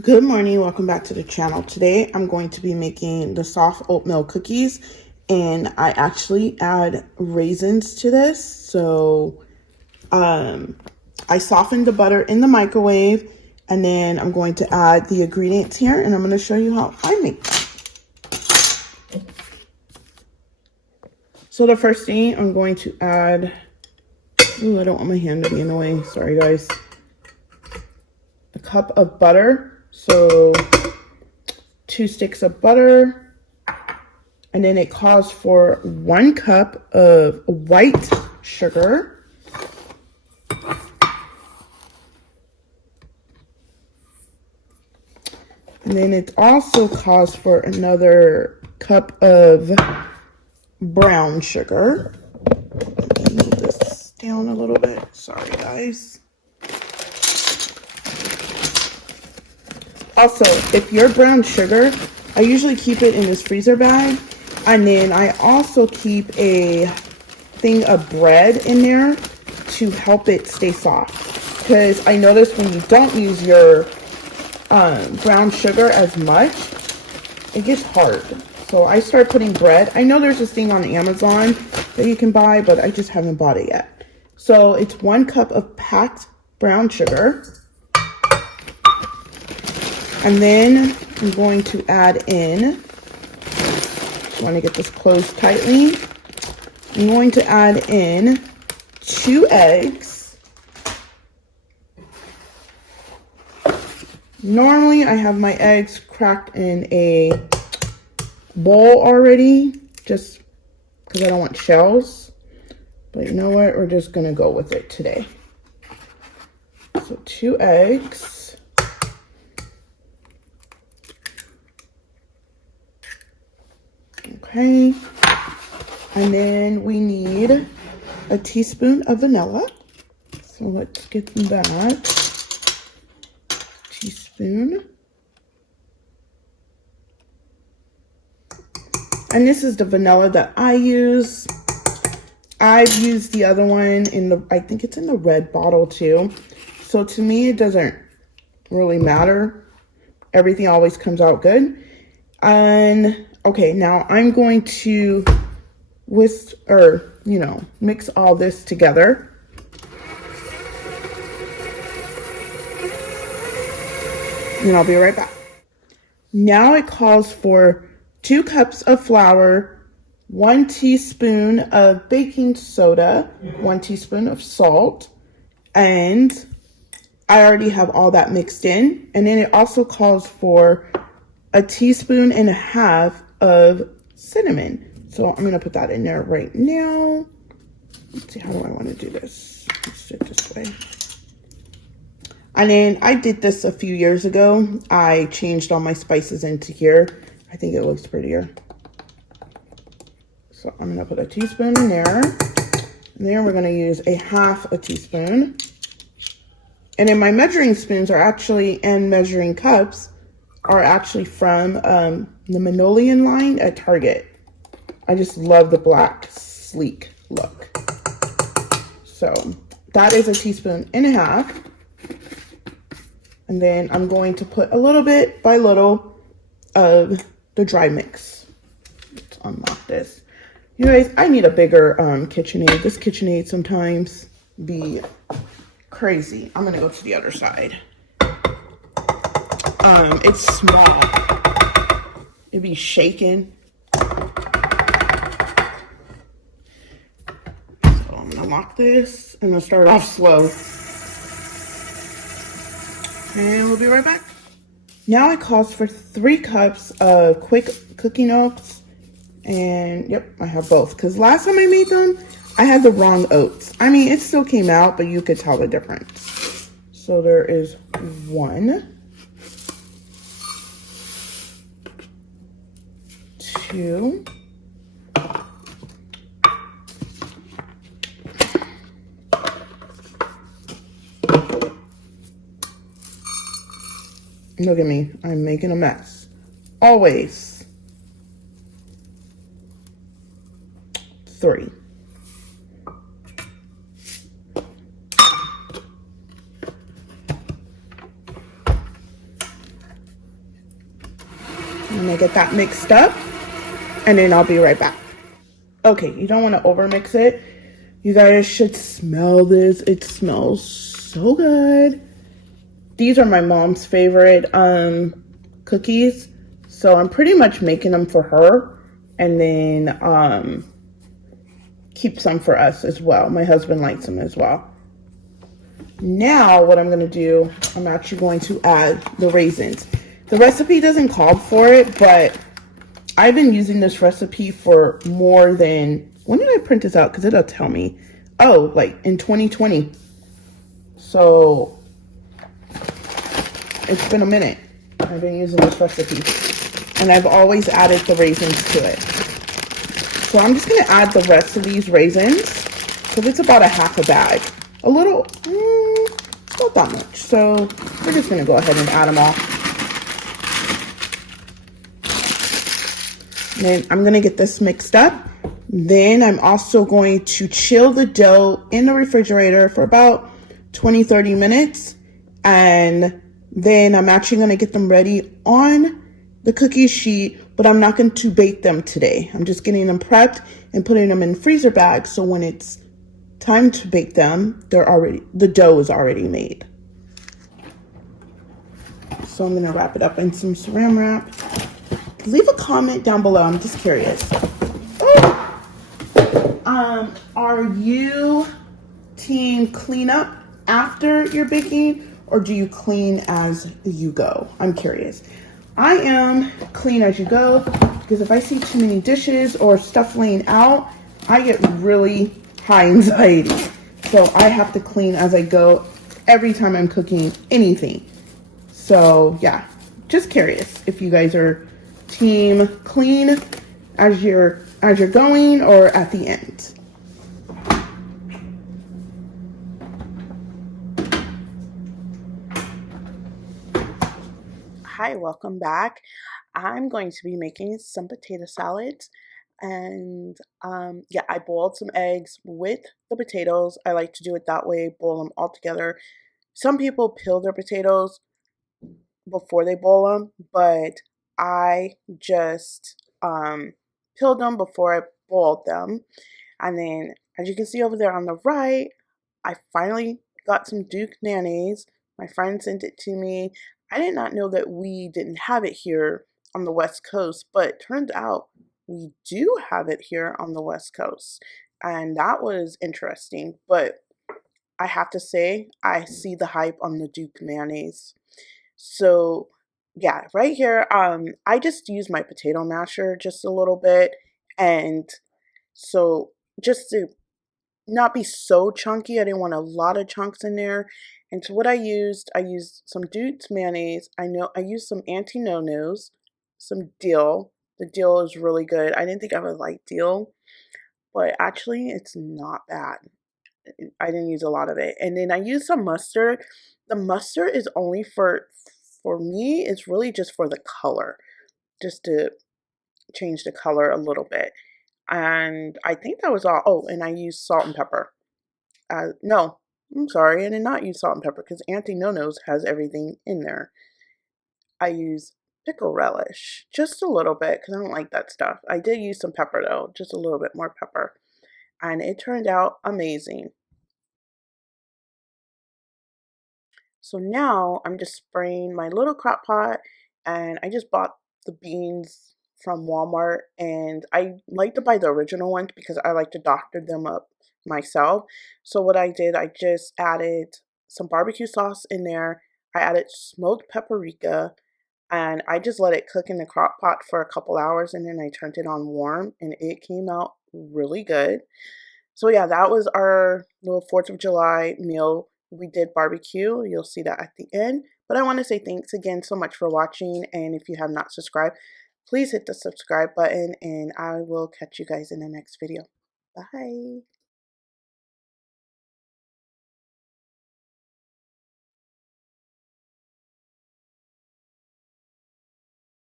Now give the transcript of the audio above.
Good morning, welcome back to the channel. Today I'm going to be making the soft oatmeal cookies, and I actually add raisins to this. So I softened the butter in the microwave, and then I'm going to add the ingredients here, and I'm going to show you how I make them. So the first thing I'm going to add, ooh, I don't want my hand to be in the way, sorry guys, a cup of butter. So 2 sticks of butter, and then it calls for 1 cup of white sugar, and then it also calls for another cup of brown sugar. Let me move this down a little bit, sorry guys. Also, if your brown sugar, I usually keep it in this freezer bag, and then I also keep a thing of bread in there to help it stay soft, because I notice when you don't use your brown sugar as much, it gets hard. So I start putting bread. I know there's this thing on Amazon that you can buy, but I just haven't bought it yet. So it's 1 cup of packed brown sugar. And then I'm going to add in, I want to get this closed tightly. I'm going to add in 2 eggs. Normally I have my eggs cracked in a bowl already, just because I don't want shells. But you know what? We're just going to go with it today. So 2 eggs. Okay, and then we need a teaspoon of vanilla. So let's get that. Teaspoon. And this is the vanilla that I use. I've used the other one in the, I think it's in the red bottle too. So to me, it doesn't really matter. Everything always comes out good. And okay, now I'm going to mix all this together. And I'll be right back. Now it calls for 2 cups of flour, 1 teaspoon of baking soda, 1 teaspoon of salt, and I already have all that mixed in. And then it also calls for 1.5 teaspoons of cinnamon. So I'm going to put that in there right now. Let's see, how do I want to do this? Let's do it this way. And then I did this a few years ago. I changed all my spices into here. I think it looks prettier. So I'm going to put 1 teaspoon in there. And then we're going to use 1/2 teaspoon. And then my measuring spoons are actually, and measuring cups are actually from the Manolean line at Target. I just love the black, sleek look. So that is 1.5 teaspoons. And then I'm going to put a little bit by little of the dry mix. Let's unlock this. You guys, I need a bigger KitchenAid. This KitchenAid sometimes be crazy. I'm gonna go to the other side. It's small. It'd be shaking. So I'm gonna lock this. I'm gonna start off slow. And we'll be right back. Now it calls for 3 cups of quick cooking oats. And yep, I have both. Because last time I made them, I had the wrong oats. I mean, it still came out, but you could tell the difference. So there is 1. 2. Look at me, I'm making a mess. Always. 3. I'm gonna get that mixed up and then I'll be right back. Okay, you don't want to over mix it. You guys should smell this. It smells so good. These are my mom's favorite cookies. So I'm pretty much making them for her and then keep some for us as well. My husband likes them as well. Now what I'm going to do, I'm actually going to add the raisins. The recipe doesn't call for it, but I've been using this recipe for more than, when did I print this out? Because it'll tell me. Oh, like in 2020. So it's been a minute. I've been using this recipe. And I've always added the raisins to it. So I'm just going to add the rest of these raisins. Because it's about a half a bag. A little, not that much. So we're just going to go ahead and add them all. And then I'm going to get this mixed up. Then I'm also going to chill the dough in the refrigerator for about 20-30 minutes. And then I'm actually going to get them ready on the cookie sheet, but I'm not going to bake them today. I'm just getting them prepped and putting them in freezer bags. So when it's time to bake them, the dough is already made. So I'm going to wrap it up in some saran wrap. Leave a comment down below. I'm just curious. Are you team cleanup after you're baking, or do you clean as you go? I'm curious. I am clean as you go because if I see too many dishes or stuff laying out, I get really high anxiety. So I have to clean as I go every time I'm cooking anything. So yeah, just curious if you guys are team clean as you're going or at the end. Hi, welcome back. I'm going to be making some potato salads, and yeah, I boiled some eggs with the potatoes. I like to do it that way, boil them all together. Some people peel their potatoes before they boil them, but I just peeled them before I boiled them. And then, as you can see over there on the right, I finally got some Duke mayonnaise. My friend sent it to me. I did not know that we didn't have it here on the West Coast, but it turned out we do have it here on the West Coast. And that was interesting. But I have to say, I see the hype on the Duke mayonnaise. So yeah, right here, I just use my potato masher just a little bit. And so just to not be so chunky, I didn't want a lot of chunks in there. And so what I used some Duke's mayonnaise. I know I used some anti-no-nos, some dill. The dill is really good. I didn't think I would like dill, but actually it's not bad. I didn't use a lot of it. And then I used some mustard. The mustard is only for me, it's really just for the color, just to change the color a little bit. And I think that was all. Oh, and I used salt and pepper. No, I'm sorry, I did not use salt and pepper because Auntie No-No's has everything in there. I use pickle relish, just a little bit because I don't like that stuff. I did use some pepper though, just a little bit more pepper. And it turned out amazing. So now I'm just spraying my little crock pot, and I just bought the beans from Walmart, and I like to buy the original ones because I like to doctor them up myself. So what I did, I just added some barbecue sauce in there. I added smoked paprika, and I just let it cook in the crock pot for a couple hours, and then I turned it on warm, and it came out really good. So yeah, that was our little 4th of July meal. We did barbecue. You'll see that at the end. But I want to say thanks again so much for watching. And if you have not subscribed, please hit the subscribe button. And I will catch you guys in the next video. Bye.